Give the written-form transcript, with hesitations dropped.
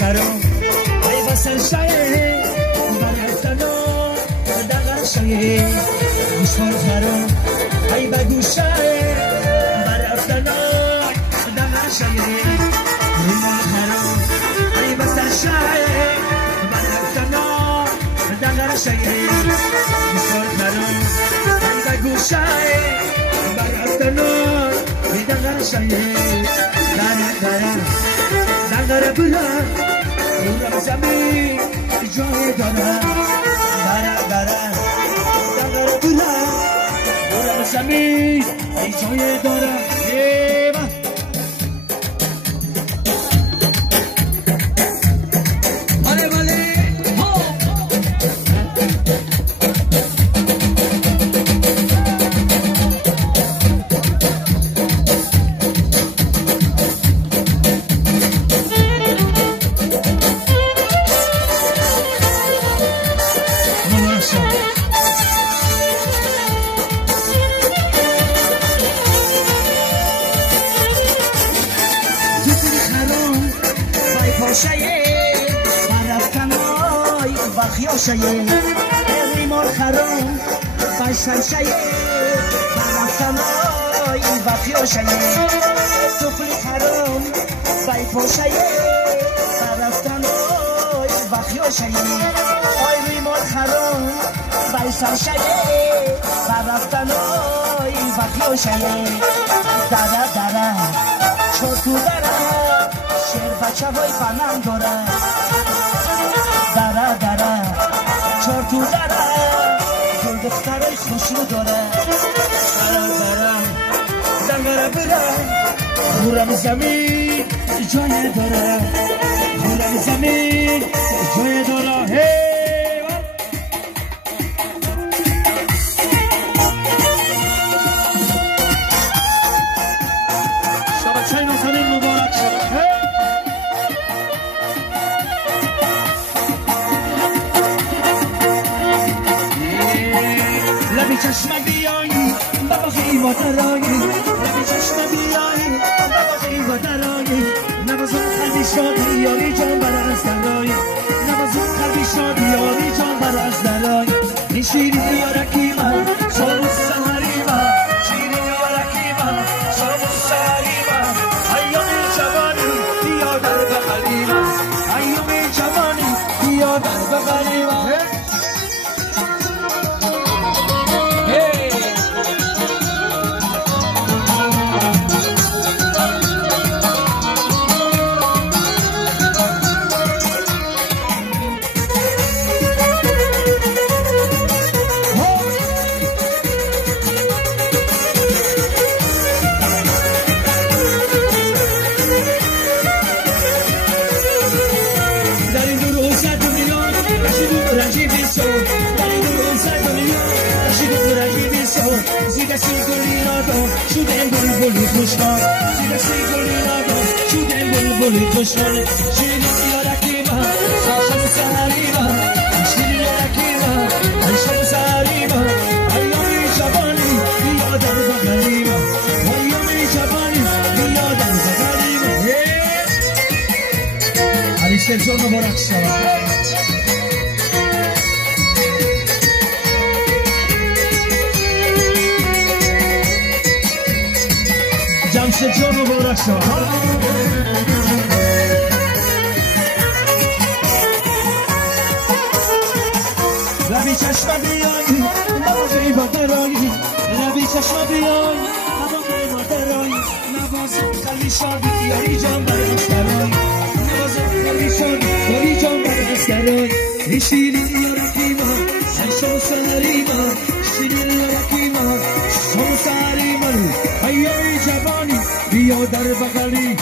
خرم ای بسر شایه برفتنو دقر شایه گوشوار خرم ای بگو شایه برفتنو دقر شایه ریمون خرم ای بسر شایه برفتنو دقر شایه گوشوار خرم ای بگو شایه برفتنو دقر شایه دقر بلا دورم زمین جای دارم دقر بلا دورم زمین جای دارم شایه ریمال خرم باشن شایه برفتنای وقیا شایه سفلی خرم بایپا شایه برفتنای وقیا شایه آی ریمال خرم باشن شایه برفتنای وقیا شایه دره چوتو دره شیر بچه های بنام داره دره چارتو داره گل دخترای خوشو داره دقر برم خورم زمین جای داره خورم زمین جای داره شبکه نازنین مبارک شد چشم بیایی بابا خیلی درایی لبی چشم بیایی بابا خیلی درایی نوازم قلبی شادی یاری جان بر از درایی نوازم قلبی شادی یاری جان بر از درایی این شیرینی یارکی من شامو سهری من شیرینی یارکی من شامو سهری من ایام جوانی بیا در بغلی من ایام جوانی بیا در بغلی من خوشحال شیرین یارکی من شام سحری من شیرین یارکی من شام سحری من ایام جوانی بیا در بغلی من ایام جوانی بیا در بغلی من علی جان مبارک شد جمشید جان مبارک شد لبی چشم بیایی بابا غیبا درایی لبی چشم بیایی بابا غیبا درایی نوازم خلی شادی یاری جان برست درایی نوازم خلی شادی یاری جان برست درایی این شیرین یارکی من شام سهری من شیرین یارکی من شام سهری من ایام جوانی بیا در بغلی